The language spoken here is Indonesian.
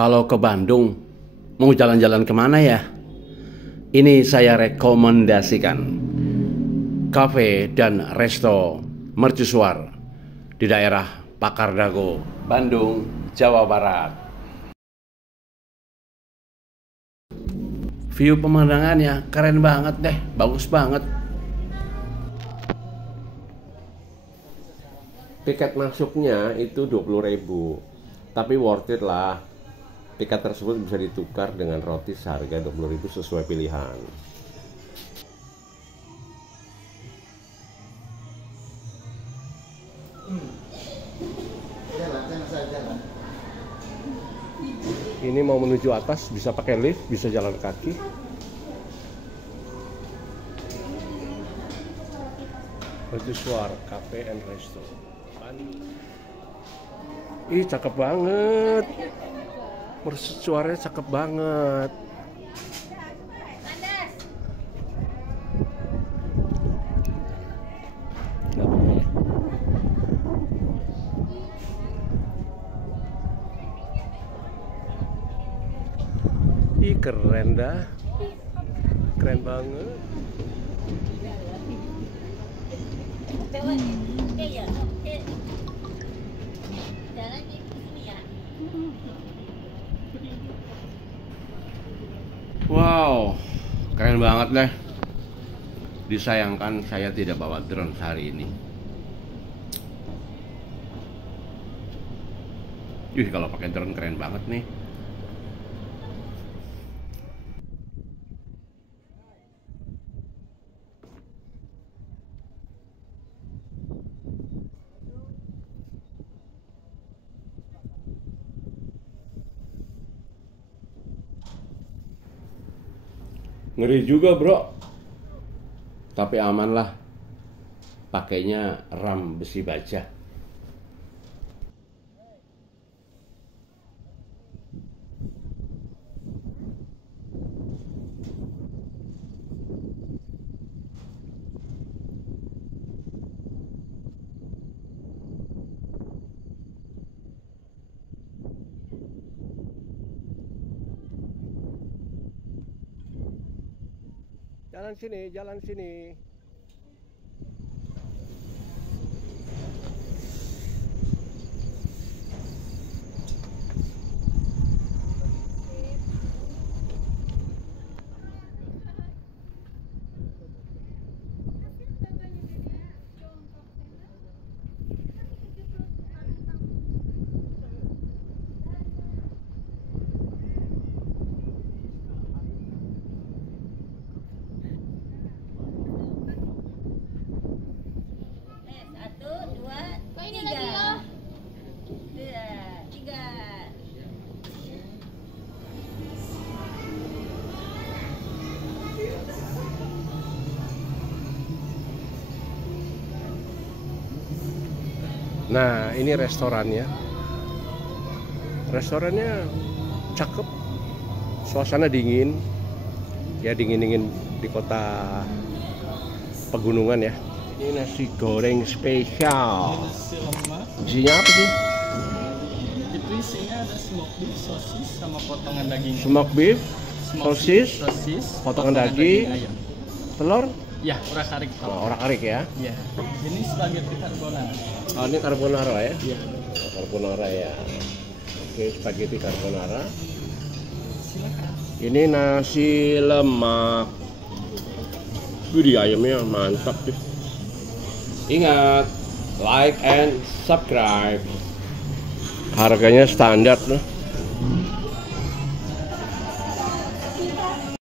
Kalau ke Bandung, mau jalan-jalan kemana ya? Ini saya rekomendasikan kafe dan resto mercusuar di daerah Pakar Dago, Bandung, Jawa Barat. View pemandangannya keren banget deh, bagus banget. Tiket masuknya itu 20.000, tapi worth it lah. Tiket tersebut bisa ditukar dengan roti seharga 20.000 sesuai pilihan. Ini mau menuju atas bisa pakai lift, bisa jalan kaki. Mercusuar Cafe and Resto. Ih, cakep banget. Mercusuarnya cakep banget. Ih, keren dah. Keren banget. Wow, keren banget deh. Disayangkan saya tidak bawa drone hari ini. Kalau pakai drone keren banget nih. Ngeri juga bro, tapi aman lah, pakainya RAM besi baja. Jalan sini, jalan sini. Nah, ini restorannya. Restorannya cakep, suasana dingin. Ya, dingin-dingin di kota pegunungan ya. Ini nasi goreng spesial. Ini nasi lemak. Isinya apa sih? Itu isinya ada smoked beef, sosis, sama potongan daging. Smoked beef, sosis, potongan daging, ayam. telur. Ya, urak-arik. Urak-arik ya. Ya. Ini spaghetti carbonara. Oh, ini carbonara ya? Iya. Carbonara ya. Oke, spaghetti carbonara. Silakan. Ini nasi lemak. Wih, ayamnya mantap tuh. Ingat, like and subscribe. Harganya standar tuh.